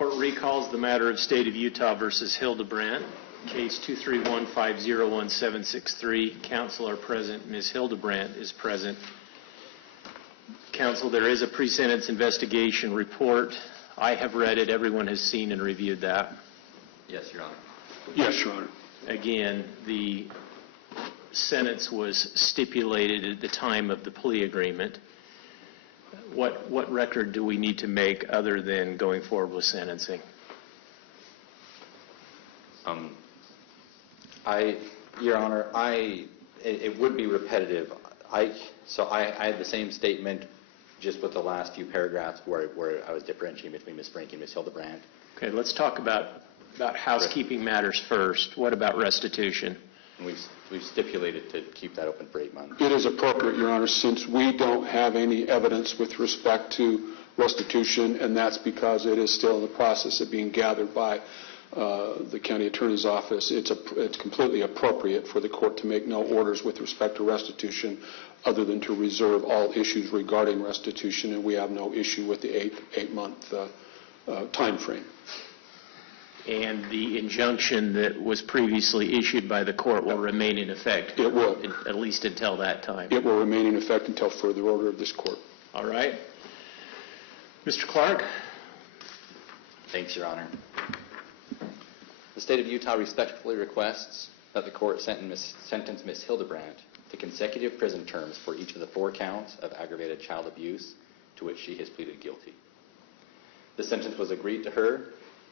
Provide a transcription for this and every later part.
Court recalls the matter of State of Utah versus Hildebrandt, case 231501763. Counsel are present. Ms. Hildebrandt is present. Counsel, there is a pre-sentence investigation report. I have read it. Everyone has seen and reviewed that. Yes, Your Honor. Yes, Your Honor. Again, the sentence was stipulated at the time of the plea agreement. What record do we need to make other than going forward with sentencing? Your Honor, it would be repetitive. I had the same statement just with the last few paragraphs where I was differentiating between Ms. Frank and Ms. Hildebrandt. Okay, let's talk about housekeeping matters first. What about restitution? We've stipulated to keep that open for 8 months. It is appropriate, Your Honor, since we don't have any evidence with respect to restitution, and that's because it is still in the process of being gathered by the county attorney's office. It's completely appropriate for the court to make no orders with respect to restitution other than to reserve all issues regarding restitution, and we have no issue with the eight-month time frame. And the injunction that was previously issued by the court will remain in effect? It will. At least until that time? It will remain in effect until further order of this court. All right. Mr. Clark? Thanks, Your Honor. The State of Utah respectfully requests that the court sentence Ms. Hildebrandt to consecutive prison terms for each of the 4 counts of aggravated child abuse to which she has pleaded guilty. The sentence was agreed to her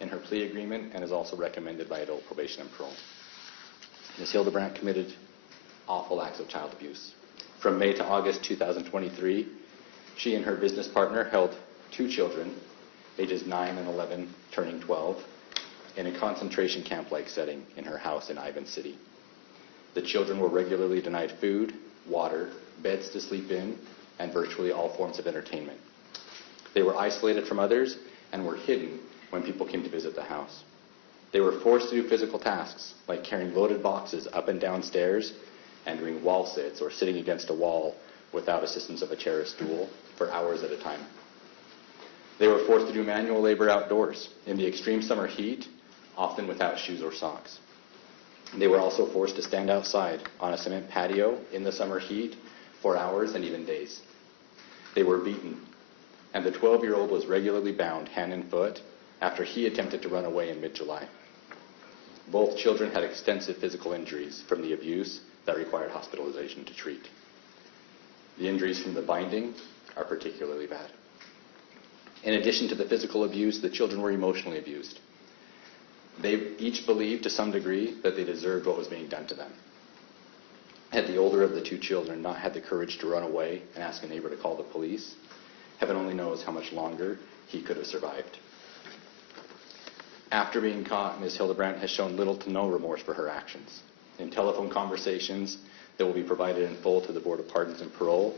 in her plea agreement and is also recommended by adult probation and parole. Ms. Hildebrandt committed awful acts of child abuse. From May to August 2023, she and her business partner held 2 children, ages 9 and 11, turning 12, in a concentration camp-like setting in her house in Ivan City. The children were regularly denied food, water, beds to sleep in, and virtually all forms of entertainment. They were isolated from others and were hidden when people came to visit the house. They were forced to do physical tasks like carrying loaded boxes up and down stairs and doing wall sits or sitting against a wall without assistance of a chair or stool for hours at a time. They were forced to do manual labor outdoors in the extreme summer heat, often without shoes or socks. They were also forced to stand outside on a cement patio in the summer heat for hours and even days. They were beaten, and the 12-year-old was regularly bound hand and foot after he attempted to run away in mid-July. Both children had extensive physical injuries from the abuse that required hospitalization to treat. The injuries from the binding are particularly bad. In addition to the physical abuse, the children were emotionally abused. They each believed to some degree that they deserved what was being done to them. Had the older of the 2 children not had the courage to run away and ask a neighbor to call the police, heaven only knows how much longer he could have survived. After being caught, Ms. Hildebrandt has shown little to no remorse for her actions. In telephone conversations that will be provided in full to the Board of Pardons and Parole,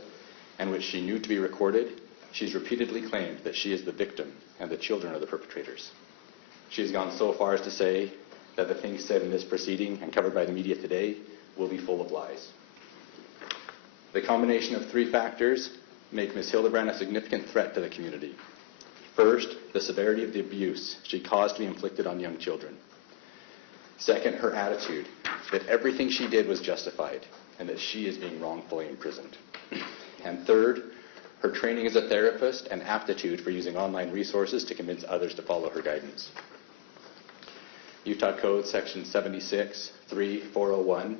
and which she knew to be recorded, she's repeatedly claimed that she is the victim and the children are the perpetrators. She has gone so far as to say that the things said in this proceeding and covered by the media today will be full of lies. The combination of 3 factors make Ms. Hildebrandt a significant threat to the community. First, the severity of the abuse she caused to be inflicted on young children. Second, her attitude that everything she did was justified and that she is being wrongfully imprisoned. And third, her training as a therapist and aptitude for using online resources to convince others to follow her guidance. Utah Code Section 76-3401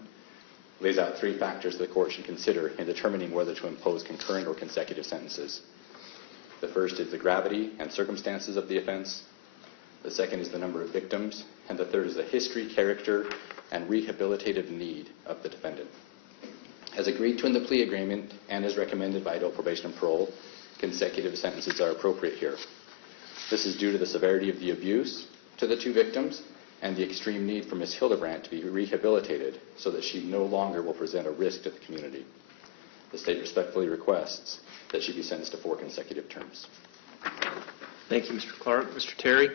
lays out 3 factors the court should consider in determining whether to impose concurrent or consecutive sentences. The first is the gravity and circumstances of the offense. The second is the number of victims. And the third is the history, character, and rehabilitative need of the defendant. As agreed to in the plea agreement and as recommended by adult probation and parole, consecutive sentences are appropriate here. This is due to the severity of the abuse to the 2 victims and the extreme need for Ms. Hildebrandt to be rehabilitated so that she no longer will present a risk to the community. The state respectfully requests that she be sentenced to 4 consecutive terms. Thank you, Mr. Clark. Mr. Terry?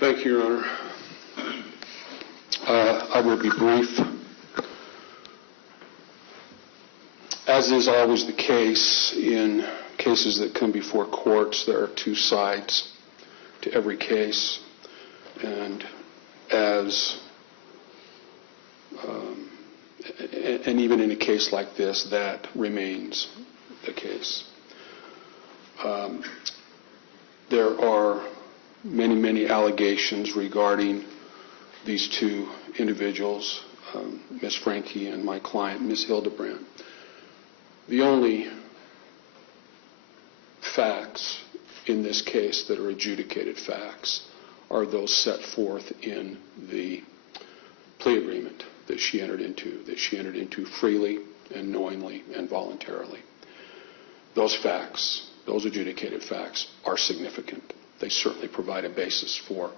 Thank you, Your Honor. I will be brief. As is always the case in cases that come before courts, there are 2 sides. to every case, and and even in a case like this, that remains the case. There are many, many allegations regarding these two individuals, Ms. Franke and my client, Ms. Hildebrandt. The only facts in this case that are adjudicated facts are those set forth in the plea agreement that she entered into freely and knowingly and voluntarily. Those facts, those adjudicated facts, are significant. They certainly provide a basis for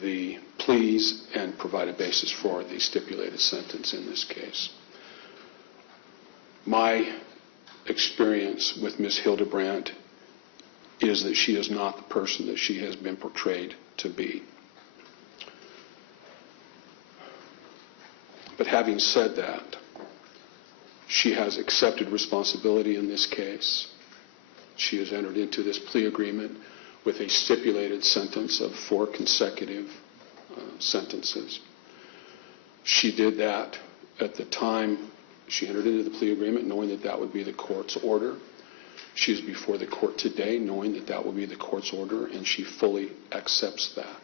the pleas and provide a basis for the stipulated sentence in this case. My experience with Ms. Hildebrandt is that she is not the person that she has been portrayed to be. But having said that, she has accepted responsibility in this case. She has entered into this plea agreement with a stipulated sentence of 4 consecutive sentences. She did that at the time she entered into the plea agreement, knowing that that would be the court's order. She is before the court today, knowing that that will be the court's order, and she fully accepts that.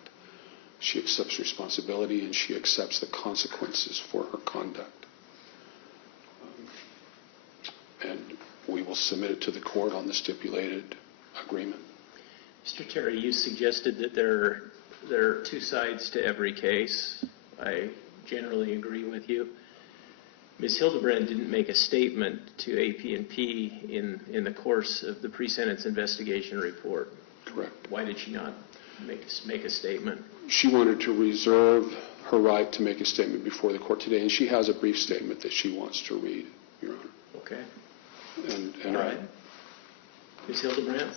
She accepts responsibility, and she accepts the consequences for her conduct. And we will submit it to the court on the stipulated agreement. Mr. Terry, you suggested that there are 2 sides to every case. I generally agree with you. Ms. Hildebrandt didn't make a statement to AP&P in the course of the pre-sentence investigation report. Correct. Why did she not make a statement? She wanted to reserve her right to make a statement before the court today, and she has a brief statement that she wants to read, Your Honor. Okay. And all right. Ms. Hildebrandt?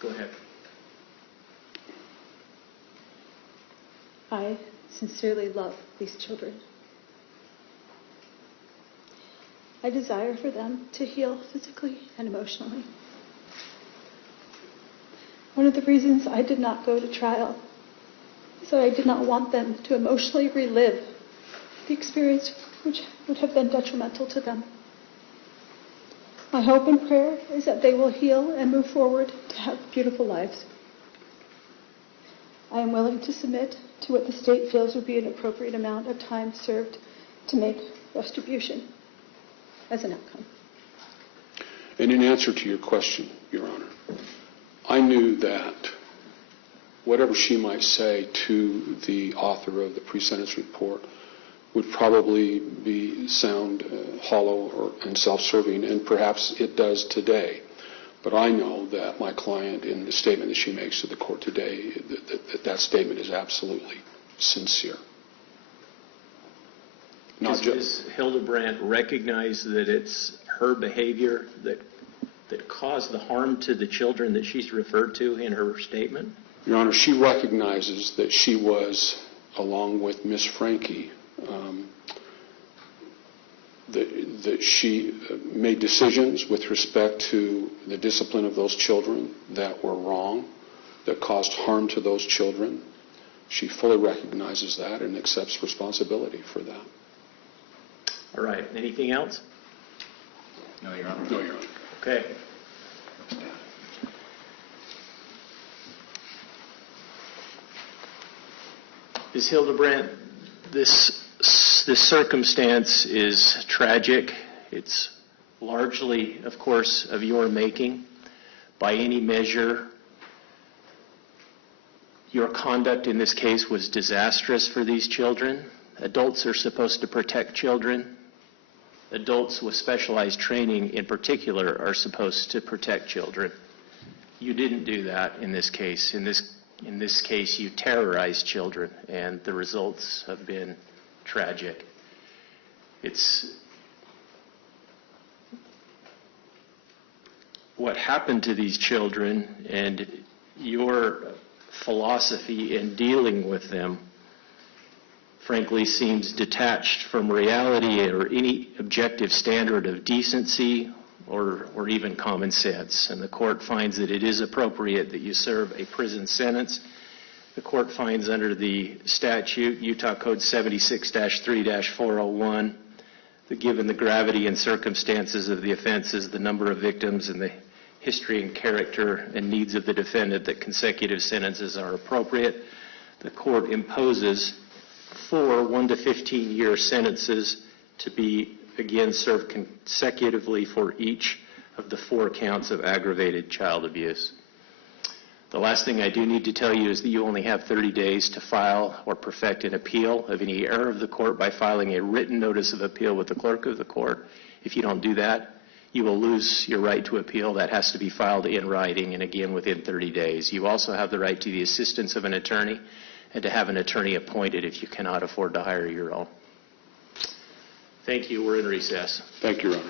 Go ahead. I sincerely love these children. I desire for them to heal physically and emotionally. One of the reasons I did not go to trial is that I did not want them to emotionally relive the experience which would have been detrimental to them. My hope and prayer is that they will heal and move forward to have beautiful lives. I am willing to submit to what the state feels would be an appropriate amount of time served to make restitution as an outcome. in answer to your question, Your Honor, I knew that whatever she might say to the author of the pre-sentence report would probably sound hollow and self-serving, and perhaps it does today. But I know that my client, in the statement that she makes to the court today, that statement is absolutely sincere. Does Ms. Hildebrandt recognize that it's her behavior that caused the harm to the children that she's referred to in her statement? Your Honor, she recognizes that she was, along with Ms. Franke, that she made decisions with respect to the discipline of those children that were wrong, that caused harm to those children. She fully recognizes that and accepts responsibility for that. All right. Anything else? No, Your Honor. No, Your Honor. Okay. Ms. Hildebrandt, this circumstance is tragic. It's largely, of course, of your making. By any measure, your conduct in this case was disastrous for these children. Adults are supposed to protect children. Adults with specialized training in particular are supposed to protect children. You didn't do that in this case. In this case, you terrorized children, and the results have been tragic. It's what happened to these children, and your philosophy in dealing with them frankly seems detached from reality or any objective standard of decency, or even common sense. And the court finds that it is appropriate that you serve a prison sentence. The court finds under the statute, Utah Code 76-3-401, that given the gravity and circumstances of the offenses, the number of victims, and the history and character and needs of the defendant, that consecutive sentences are appropriate. The court imposes 4 1 to 15-year sentences to be, again, served consecutively for each of the 4 counts of aggravated child abuse. The last thing I do need to tell you is that you only have 30 days to file or perfect an appeal of any error of the court by filing a written notice of appeal with the clerk of the court. If you don't do that, you will lose your right to appeal. That has to be filed in writing and, again, within 30 days. You also have the right to the assistance of an attorney and to have an attorney appointed if you cannot afford to hire your own. Thank you. We're in recess. Thank you, Your Honor.